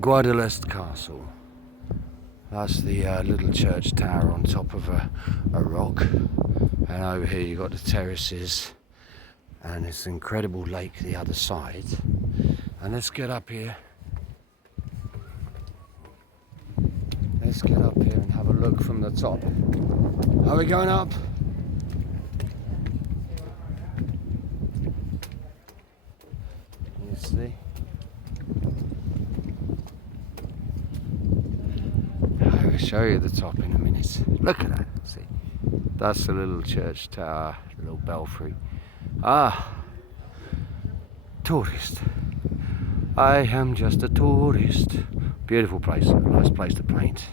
Guadalest Castle. That's the little church tower on top of a rock, and over here you've got the terraces and this incredible lake the other side. And let's get up here. Let's get up here and have a look from the top. Are we going up? You see? I will show you the top in a minute. Look at that. See? That's the little church tower, little belfry. Tourist. I am just a tourist. Beautiful place, nice place to paint.